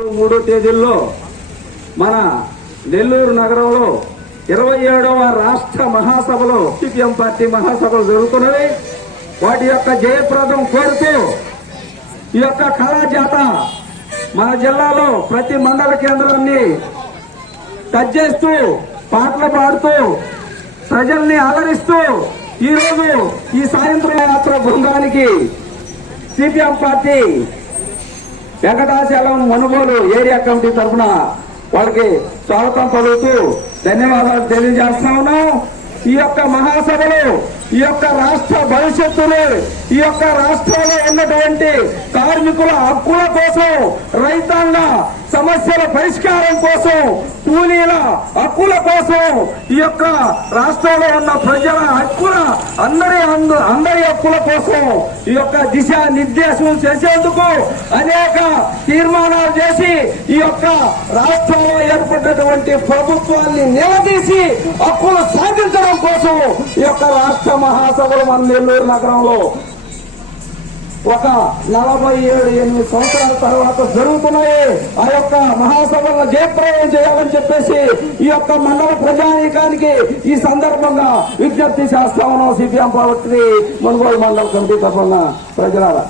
3వ తేదీల్లో మన నెల్లూరు నగరంలో 27వ రాష్ట్ర మహాసభలో సిపిఎం పార్టీ మహాసభలు జరుగుతున్నవి. వాటి యొక్క జయప్రదం కోరుతూ ఈ యొక్క కళాజాత మన జిల్లాలో ప్రతి మండల కేంద్రాన్ని టచ్ చేస్తూ పాటలు పాడుతూ ప్రజల్ని అలరిస్తూ ఈరోజు ఈ సాయంత్రం యాత్ర బృందానికి CPM party Venkatachalam Munugolu area committee తరఫున వాళ్ళకి స్వాగతం పలుకుతూ ధన్యవాదాలు తెలియజేస్తా ఉన్నాం. ఈ యొక్క మహాసభలో ఈ యొక్క రాష్ట్ర భవిష్యత్తులో ఈ యొక్క రాష్ట్రంలో ఉన్నటువంటి కార్మికుల హక్కుల కోసం, రైతాంగ సమస్యల పరిష్కారం కోసం, కూలీల హక్కుల కోసం, ఈ యొక్క రాష్ట్రంలో ఉన్న ప్రజల హక్కుల అందరి హక్కుల కోసం ఈ యొక్క దిశా నిర్దేశం చేసేందుకు అనేక తీర్మానాలు చేసి ఈ యొక్క రాష్ట్రంలో ఏర్పడినటువంటి ప్రభుత్వాన్ని నిలదీసి హక్కులు సాధించడం కోసం ఈ యొక్క రాష్ట్ర మహాసభలు మన నెల్లూరు నగరంలో ఒక 47-8 సంవత్సరాల తర్వాత జరుగుతున్నాయి. ఆ యొక్క మహాసభలను జయప్రదం చేయాలని చెప్పేసి ఈ యొక్క మండల ప్రజానీకానికి ఈ సందర్భంగా విజ్ఞప్తి చేస్తా ఉన్నాం. సిపిఎం పార్టీ మునుగోలు మండల కమిటీ తరఫున ప్రజలారా